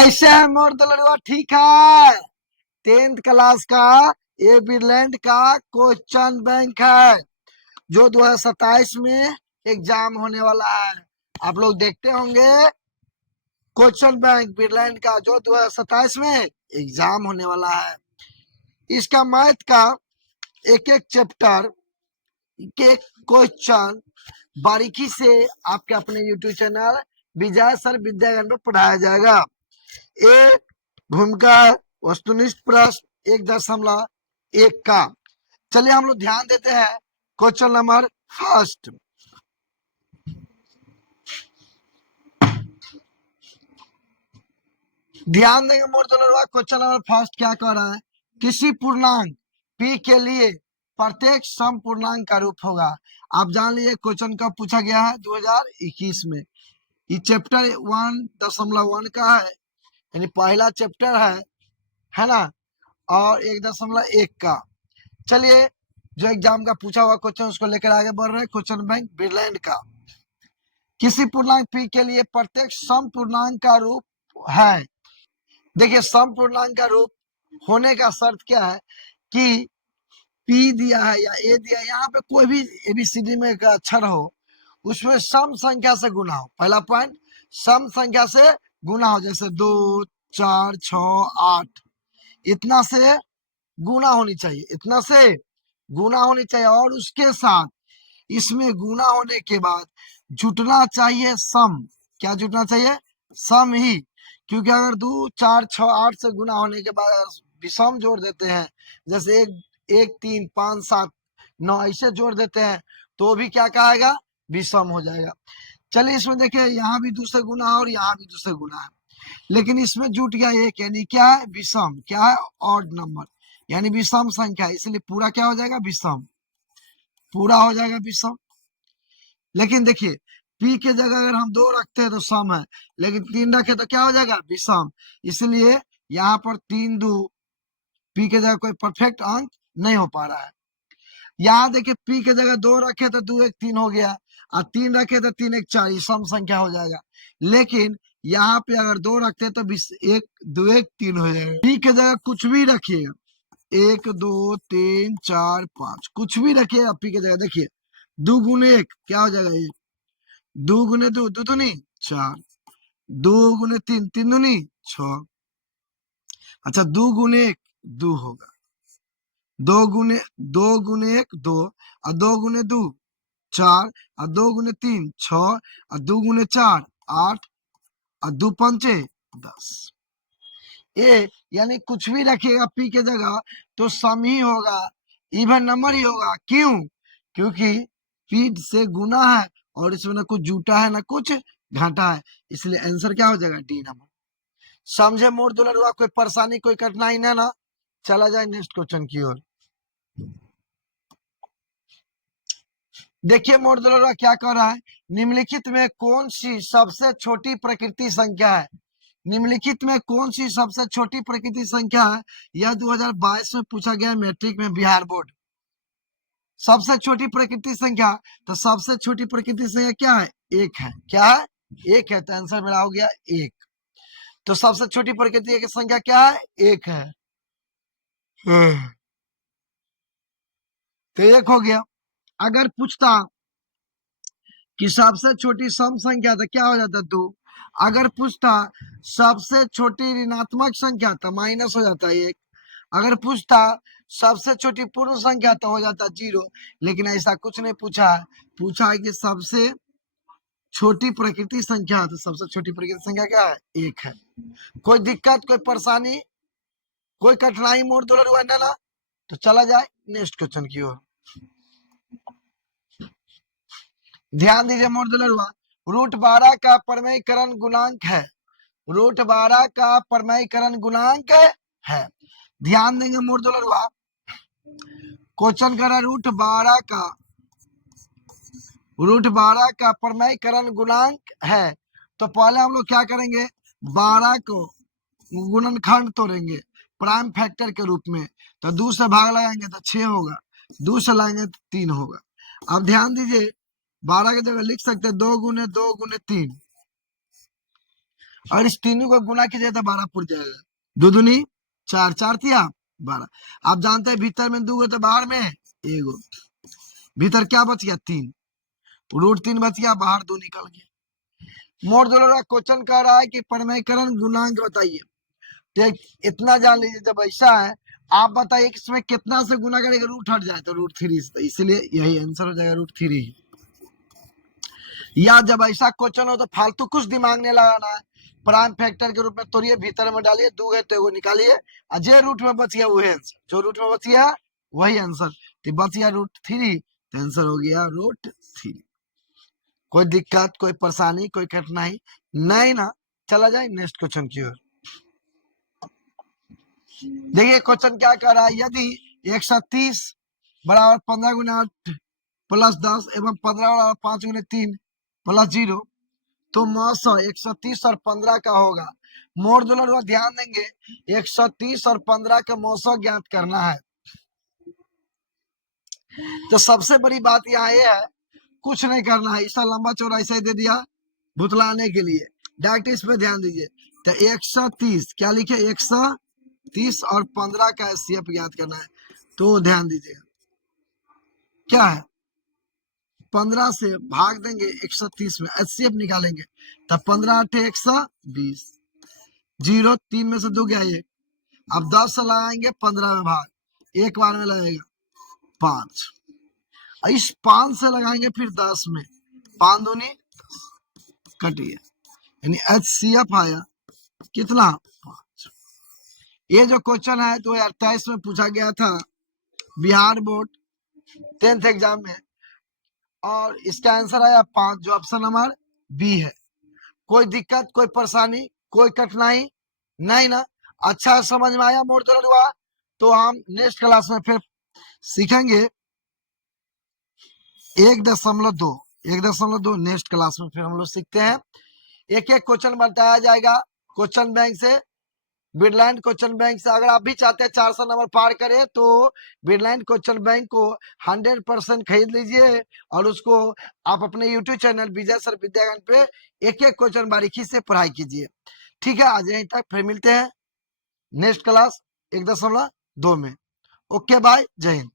कैसे है मोर दुलड़ुआ? ठीक है। 10th क्लास का ये बिरलैंड का क्वेश्चन बैंक है जो 2027 में एग्जाम होने वाला है। आप लोग देखते होंगे क्वेश्चन बैंक बिरलैंड का जो 2027 में एग्जाम होने वाला है। इसका मैथ का एक एक चैप्टर के क्वेश्चन बारीकी से आपके अपने यूट्यूब चैनल विजय सर विद्यागन में पढ़ाया जाएगा। ये भूमिका वस्तुनिष्ठ प्रश्न 1.1 का। चलिए हम लोग ध्यान देते हैं क्वेश्चन नंबर फर्स्ट। ध्यान देंगे मोर क्वेश्चन नंबर फर्स्ट क्या कह रहा है? किसी पूर्णांक p के लिए प्रत्येक सम पूर्णांक का रूप होगा। आप जान लीजिए क्वेश्चन कब पूछा गया है? 2021 में। ये चैप्टर 1.1 का है, यानी पहला चैप्टर है ना, और 1.1 का। चलिए जो एग्जाम का पूछा हुआ क्वेश्चन उसको लेकर आगे बढ़ रहे हैं। क्वेश्चन बैंक बिरलैंड का। किसी पूर्णांक p के लिए प्रत्येक सम पूर्णांक का रूप है। देखिए सम पूर्णांक का रूप होने का शर्त क्या है कि p दिया है या a दिया है, यहाँ पे कोई भी एबीसीडी में का अक्षर हो उसमें सम संख्या से गुना हो। पहला पॉइंट, सम संख्या से गुना हो, जैसे 2, 4, 6, 8 इतना से गुना होनी चाहिए, इतना से गुना होनी चाहिए। और उसके साथ इसमें गुना होने के बाद जुटना चाहिए सम। क्या जुटना चाहिए? सम ही। क्योंकि अगर 2, 4, 6, 8 से गुना होने के बाद विषम जोड़ देते हैं, जैसे 1, 3, 5, 7, 9 ऐसे जोड़ देते हैं तो भी क्या कहेगा? विषम हो जाएगा। चलिए इसमें देखिए यहाँ भी 2 से गुना है और यहाँ भी 2 से गुना है, लेकिन इसमें जुट गया एक, यानी क्या है? विषम। क्या है? ऑड नंबर, यानी विषम संख्या, इसलिए पूरा क्या हो जाएगा? विषम। पूरा हो जाएगा विषम। लेकिन देखिए p के जगह अगर हम 2 रखते हैं तो सम है, लेकिन 3 रखे तो क्या हो जाएगा? विषम। इसलिए यहाँ पर 3 2 p के जगह कोई परफेक्ट अंक नहीं हो पा रहा है। यहाँ देखिए p के जगह 2 रखे तो 2 1 3 हो गया, और 3 रखे तो 3 1 4, सम संख्या हो जाएगा। लेकिन यहाँ पे अगर 2 रखते तो 1 2 1 3 हो जाएगा। p के जगह कुछ भी रखिएगा, 1 2 3 4 5 कुछ भी रखिएगा p के जगह। देखिए 2 गुने 1 क्या हो जाएगा? 1, 2 गुने 2 2 दूनी 4, 2 गुने 3 3 दूनी 6। अच्छा 2 गुने 1 2 होगा, 2 गुने 1 2, और 2 गुने 2 4, और 2 गुने 3 6, और 2 गुने 4 8, और 2 पंचे 10। ए यानी कुछ भी रखिएगा p के जगह तो सम ही होगा, इवन नंबर ही होगा। क्यों? क्योंकि p से गुना है और इसमें ना कुछ जुटा है ना कुछ घाटा है, इसलिए आंसर क्या हो जाएगा? D number. समझे मोर दुलरुआ? कोई परेशानी कोई कठिनाई ना? चला जाए नेक्स्ट क्वेश्चन की ओर। देखिए मोर दुलरुआ क्या कर रहा है? निम्नलिखित में कौन सी सबसे छोटी प्रकृति संख्या है? निम्नलिखित में कौन सी सबसे छोटी प्रकृति संख्या है? यह 2022 में पूछा गया मैट्रिक में, बिहार बोर्ड। सबसे छोटी प्रकृति संख्या, तो सबसे छोटी प्रकृति संख्या क्या है? 1 है। क्या है? 1 है, तो आंसर मेरा हो गया 1। तो सबसे छोटी प्रकृति की संख्या क्या है? 1 है। तो 1 हो गया। अगर पूछता कि सबसे छोटी सम संख्या तो क्या हो जाता? 2। अगर पूछता सबसे छोटी ऋणात्मक संख्या तो माइनस हो जाता 1। अगर पूछता सबसे छोटी पूर्ण संख्या तो हो जाता 0। लेकिन ऐसा कुछ नहीं पूछा है। पूछा है कि सबसे छोटी प्रकृति संख्या, तो सबसे छोटी प्रकृति संख्या क्या है? 1 है। कोई दिक्कत कोई परेशानी कोई कठिनाई मोड़ दुलरुआ ना? तो चला जाए नेक्स्ट क्वेश्चन की ओर। ध्यान दीजिए मोड़ दुलरुआ, √12 का परमेयीकरण गुणांक है। √12 का परमेयीकरण गुणांक है। ध्यान देंगे मोड़ दुलरुआ, क्वेश्चन कर रहा √12 का परमेयीकरण गुणांक है। तो पहले हम लोग क्या करेंगे? 12 को गुणनखंड तोड़ेंगे प्राइम फैक्टर के रूप में, तो 2 से भाग लगाएंगे तो 6 होगा, 2 से लगाएंगे तो 3 होगा। अब ध्यान दीजिए 12 की जगह लिख सकते हैं 2 गुने 2 गुने 3, और इस तीनों को गुना कीजिए तो 12 पुर जाएगा। दो दूनी 4, 4 तिया 12। आप जानते हैं भीतर में 2 तो बाहर में 1, भीतर क्या बच गया 3, √3 बच गया, बाहर 2 निकल गया। मोड़ जोड़ रहा क्वेश्चन कह रहा है कि परमेयकरण गुणांक बताइए। तो इतना जान लीजिए, जब ऐसा है आप बताइए कि इसमें कितना से गुना करेगा, रूट हट जाए तो √3 से, इसलिए यही आंसर हो जाएगा √3। या जब ऐसा क्वेश्चन हो तो फालतू कुछ दिमाग नहीं लगाना है, प्राइम फैक्टर के रूप में तोड़िए, भीतर में डालिए, 2 है तो एगो निकालिए, और जो रूट में बच गया वही आंसर, जो रूट में बच गया वही आंसर। तो बच गया √3, तो आंसर हो गया √3। कोई दिक्कत, कोई परेशानी, कोई कठिनाई नहीं ना। चला जाए नेक्स्ट क्वेश्चन की ओर। देखिए क्वेश्चन क्या कर रहा है, यदि 130 बराबर 15 गुना 8 प्लस 10 एवं 15 बराबर 5 गुना 3 प्लस 0, तो मौसम 130 और 15 का होगा। मोड़ जोड़ ध्यान देंगे, 130 और 15 का मौसम ज्ञात करना है। तो सबसे बड़ी बात यहाँ ये है, कुछ नहीं करना है, इसका लंबा चौड़ा ऐसा ही दे दिया भुतलाने के लिए, डायरेक्ट इस पे ध्यान दीजिए। तो 130 क्या लिखे, 130 और 15 का एचसीएफ ज्ञात करना है। तो ध्यान दीजिएगा क्या है, 15 से भाग देंगे 130 में, एचसीएफ निकालेंगे, तब 15 8 120, 0 3 में से 2 गया 1, अब 10 से लगाएंगे 15 में भाग, एक बार में लगेगा 5, इस 5 से लगाएंगे फिर 10 में, 5 दूनी कटिए, यानी एचसीएफ आया कितना 5। ये जो क्वेश्चन है 2023 में पूछा गया था बिहार बोर्ड 10th एग्जाम में, और इसका आंसर आया 5, जो ऑप्शन नंबर बी है। कोई दिक्कत, कोई परेशानी, कोई कठिनाई नहीं ना। अच्छा समझ में आया मोड़ तोड़ हुआ। तो हम नेक्स्ट क्लास में फिर सीखेंगे 1.2 नेक्स्ट क्लास में फिर हम लोग सीखते हैं। एक एक क्वेश्चन बताया जाएगा क्वेश्चन बैंक से, बिडलैंड क्वेश्चन बैंक से। अगर आप भी चाहते हैं 400 नंबर पार करें तो बिडलैंड क्वेश्चन बैंक को 100% खरीद लीजिए, और उसको आप अपने यूट्यूब चैनल विजय सर विद्यागन पे एक एक क्वेश्चन बारीकी से पढ़ाई कीजिए। ठीक है, आज यहीं तक, फिर मिलते हैं नेक्स्ट क्लास 1.2 में। ओके बाय, जय हिंद।